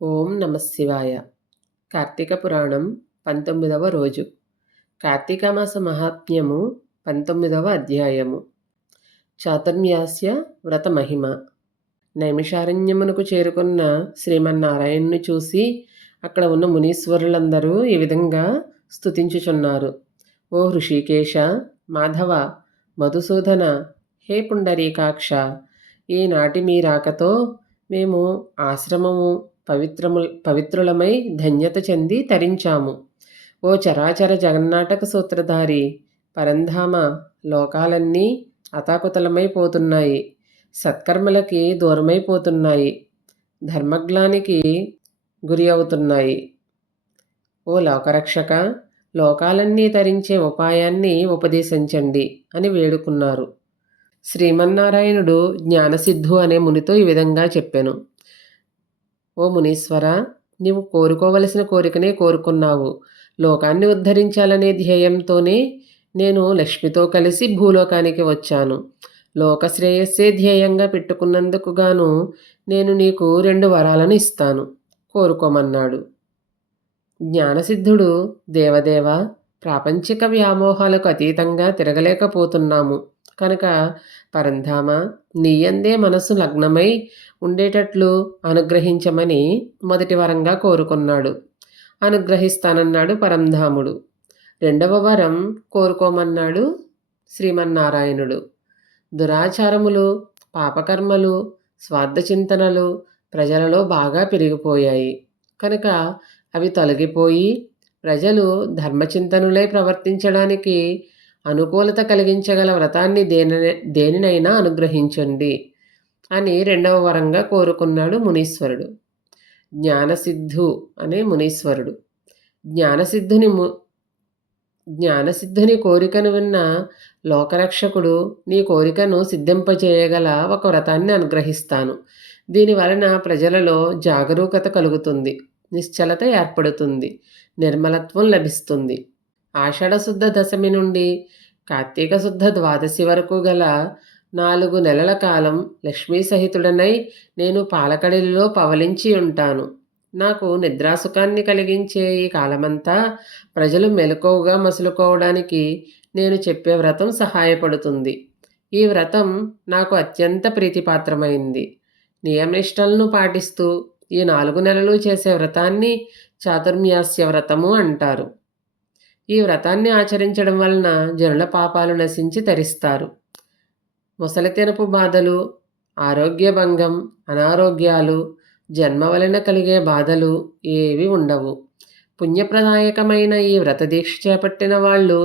ఓం నమ శివాయ. కార్తీక పురాణం పంతొమ్మిదవ రోజు. కార్తీక మాస మహాత్మ్యము పంతొమ్మిదవ అధ్యాయము. చాతుర్మ్యాస్య వ్రత మహిమ. నైమిషారణ్యమునకు చేరుకున్న శ్రీమన్నారాయణ్ణి చూసి అక్కడ ఉన్న మునీశ్వరులందరూ ఈ విధంగా స్తుతించుచున్నారు. ఓ హృషికేశ మాధవ మధుసూదన హే పుండరీకాక్ష ఈనాటి మీ రాకతో మేము ఆశ్రమము పవిత్రము పవిత్రులమై ధన్యత చెంది తరించాము. ఓ చరాచర జగన్నాటక సూత్రధారి పరంధామ లోకాలన్నీ అతాకుతలమైపోతున్నాయి సత్కర్మలకి దూరమైపోతున్నాయి ధర్మగ్లానికి గురి అవుతున్నాయి. ఓ లోకరక్షక లోకాలన్నీ తరించే ఉపాయాన్ని ఉపదేశించండి అని వేడుకున్నారు. శ్రీమన్నారాయణుడు జ్ఞానసిద్ధు అనే మునితో ఈ విధంగా చెప్పాను. ఓ మునీశ్వర నీవు కోరుకోవలసిన కోరికనే కోరుకున్నావు. లోకాన్ని ఉద్ధరించాలనే ధ్యేయంతోనే నేను లక్ష్మితో కలిసి భూలోకానికి వచ్చాను. లోకశ్రేయస్సే ధ్యేయంగా పెట్టుకున్నందుకు గాను నేను నీకు రెండు వరాలను ఇస్తాను. కోరుకోమన్నాడు. జ్ఞానసిద్ధుడు దేవదేవ ప్రాపంచిక వ్యామోహాలకు అతీతంగా తిరగలేకపోతున్నాము. కనుక పరంధామ నీయందే మనసు లగ్నమై ఉండేటట్లు అనుగ్రహించమని మొదటి వరంగా కోరుకున్నాడు. అనుగ్రహిస్తానన్నాడు పరంధాముడు. రెండవ వరం కోరుకోమన్నాడు శ్రీమన్నారాయణుడు. దురాచారములు పాపకర్మలు స్వార్థచింతనలు ప్రజలలో బాగా పెరిగిపోయాయి. కనుక అవి తొలగిపోయి ప్రజలు ధర్మచింతనులై ప్రవర్తించడానికి అనుకూలత కలిగించగల వ్రతాన్ని దేని దేనినైనా అనుగ్రహించండి అని రెండవ వరంగా కోరుకున్నాడు మునీశ్వరుడు. జ్ఞానసిద్ధు అనే మునీశ్వరుడు. జ్ఞానసిద్ధుని ము జ్ఞానసిద్ధుని కోరికను విన్న లోకరక్షకుడు నీ కోరికను సిద్ధింపజేయగల ఒక వ్రతాన్ని అనుగ్రహిస్తాను. దీని వలన ప్రజలలో జాగరూకత కలుగుతుంది నిశ్చలత ఏర్పడుతుంది నిర్మలత్వం లభిస్తుంది. ఆషాఢశుద్ధ దశమి నుండి కార్తీక శుద్ధ ద్వాదశి వరకు గల నాలుగు నెలల కాలం లక్ష్మీ సహితుడనై నేను పాలకడిలో పవలించి ఉంటాను. నాకు నిద్రాసుఖాన్ని కలిగించే ఈ కాలమంతా ప్రజలు మెలకువగా మసులుకోవడానికి నేను చెప్పే వ్రతం సహాయపడుతుంది. ఈ వ్రతం నాకు అత్యంత ప్రీతిపాత్రమైంది. నియమనిష్టలను పాటిస్తూ ఈ నాలుగు నెలలు చేసే వ్రతాన్ని చాతుర్మ్యాస్య వ్రతము అంటారు. ఈ వ్రతాన్ని ఆచరించడం వలన జనుల పాపాలు నశించి తరిస్తారు. ముసలితెనపు బాధలు ఆరోగ్య భంగం అనారోగ్యాలు జన్మ వలన కలిగే బాధలు ఏవి ఉండవు. పుణ్యప్రదాయకమైన ఈ వ్రతదీక్ష చేపట్టిన వాళ్ళు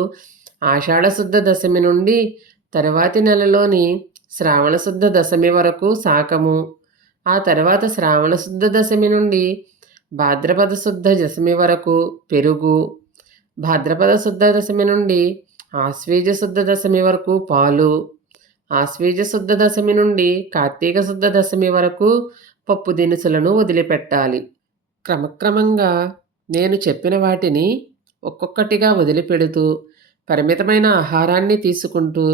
ఆషాఢశుద్ధ దశమి నుండి తరువాతి నెలలోని శ్రావణశుద్ధ దశమి వరకు సాకము ఆ తర్వాత శ్రావణశుద్ధ దశమి నుండి భాద్రపద శుద్ధ దశమి వరకు పెరుగు భాద్రపద శుద్ధ దశమి నుండి ఆశ్వీజ శుద్ధ దశమి వరకు పాలు ఆశ్వీజ శుద్ధ దశమి నుండి కార్తీక శుద్ధ దశమి వరకు పప్పు దినుసులను వదిలిపెట్టాలి. క్రమక్రమంగా నేను చెప్పిన వాటిని ఒక్కొక్కటిగా వదిలిపెడుతూ పరిమితమైన ఆహారాన్ని తీసుకుంటూ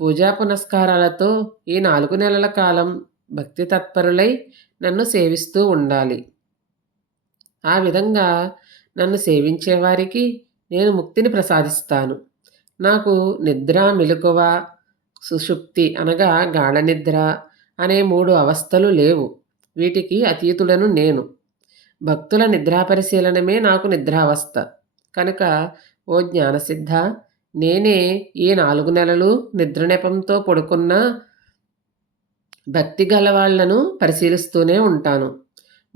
పూజా పునస్కారాలతో ఈ నాలుగు నెలల కాలం భక్తి తత్పరులై నన్ను సేవిస్తూ ఉండాలి. ఆ విధంగా నన్ను సేవించేవారికి నేను ముక్తిని ప్రసాదిస్తాను. నాకు నిద్ర మెలకువ సుషుప్తి అనగా గాఢ నిద్ర అనే మూడు అవస్థలు లేవు. వీటికి అతీతులను నేను. భక్తుల నిద్రా పరిశీలనమే నాకు నిద్రావస్థ కనుక ఓ జ్ఞానసిద్ధ నేనే ఈ నాలుగు నెలలు నిద్రనెపంతో పడుకున్న భక్తి గలవాళ్ళను పరిశీలిస్తూనే ఉంటాను.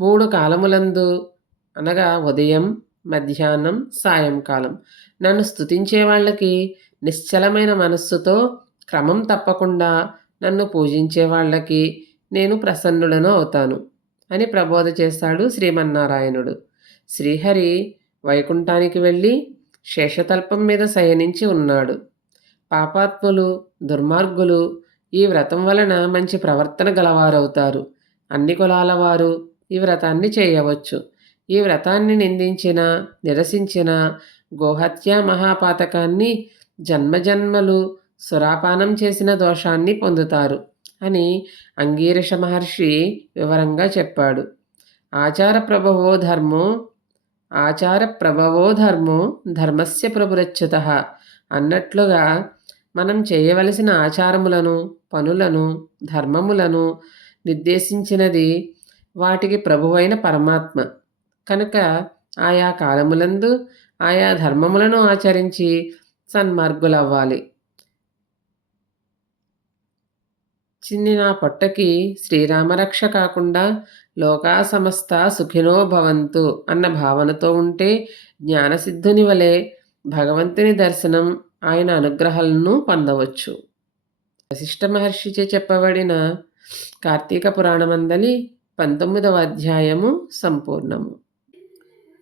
మూడు కాలములందు అనగా ఉదయం మధ్యాహ్నం సాయంకాలం. నన్ను స్తుతించే వాళ్ళకి నిశ్చలమైన మనస్సుతో క్రమం తప్పకుండా నన్ను పూజించే వాళ్ళకి నేను ప్రసన్నుడను అవుతాను అని ప్రబోధ చేస్తాడు శ్రీమన్నారాయణుడు. శ్రీహరి వైకుంఠానికి వెళ్ళి శేషతల్పం మీద శయనించి ఉన్నాడు. పాపాత్ములు దుర్మార్గులు ఈ వ్రతం వలన మంచి ప్రవర్తన గలవారవుతారు. అన్ని కులాల వారు ఈ వ్రతాన్ని చేయవచ్చు. ఈ వ్రతాన్ని నిందించిన నిరసించిన గోహత్య మహాపాతకాన్ని జన్మజన్మలు సురాపానం చేసిన దోషాన్ని పొందుతారు అని అంగీరష మహర్షి వివరంగా చెప్పాడు. ఆచార ప్రభవో ధర్మో ఆచార ప్రభవో ధర్మో ధర్మస్య ప్రభురచ్యుత అన్నట్లుగా మనం చేయవలసిన ఆచారములను పనులను ధర్మములను నిర్దేశించినది వాటికి ప్రభువైన పరమాత్మ. కనుక ఆయా కాలములందు ఆయా ధర్మములను ఆచరించి సన్మార్గులవ్వాలి. చిన్ని నా పొట్టకి శ్రీరామరక్ష కాకుండా లోకా సమస్త సుఖినో భవంతు అన్న భావనతో ఉంటే జ్ఞానసిద్ధుని వలె భగవంతుని దర్శనం ఆయన అనుగ్రహాలను పొందవచ్చు. వశిష్ఠ మహర్షిచే చెప్పబడిన కార్తీక పురాణమందలి పంతొమ్మిదవ అధ్యాయము సంపూర్ణము.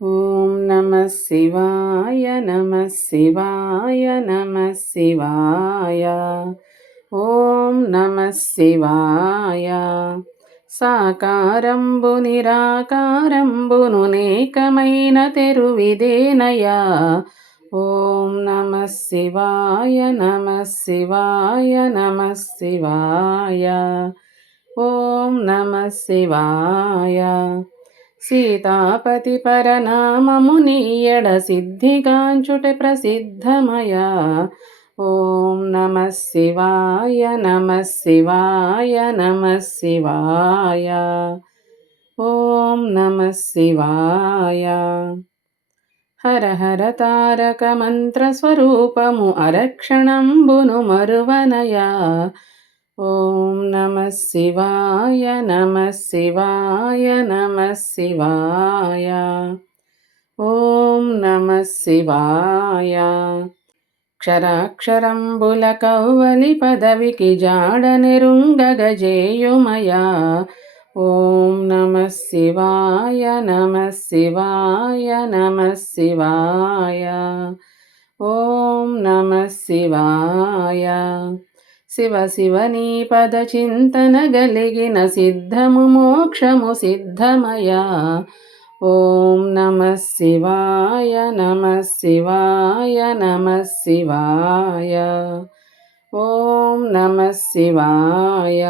ఓం నమ శివాయ నమ శివాయ నమ శివాయ. ఓం నమ శివాయ. సాకారంబు నిరాకారంబును నేకమైన తెరువిదేనయా. ఓం నమ శివాయ నమ శివాయ నమ శివాయ. ఓం నమ శివాయ. సీతాపతి పరనామము నీయడ సిద్ధిగాంచుట ప్రసిద్ధమయా. ఓం నమ శివాయ నమ శివాయ నమ శివాయ. ఓం నమ శివాయ. హర హర తారక మంత్రస్వరూపము అరక్షణంబును మరువనయా. ఓం నమ శివాయ నమ శివాయ నమ శివాయ. ఓం నమ శివాయ. క్షరాక్షరంబుల కౌవలి పదవికి జాడ నెరుంగగజేయుమయా ఓం నమ శివాయ నమ శివాయ నమ శివాయ. ఓం నమ శివాయ. శివ శివ నీ పద చింతన గలిగిన సిద్ధము మోక్షము సిద్ధమయా. ఓం నమ శివాయ నమ శివాయ నమ శివాయ. ఓం నమ శివాయ.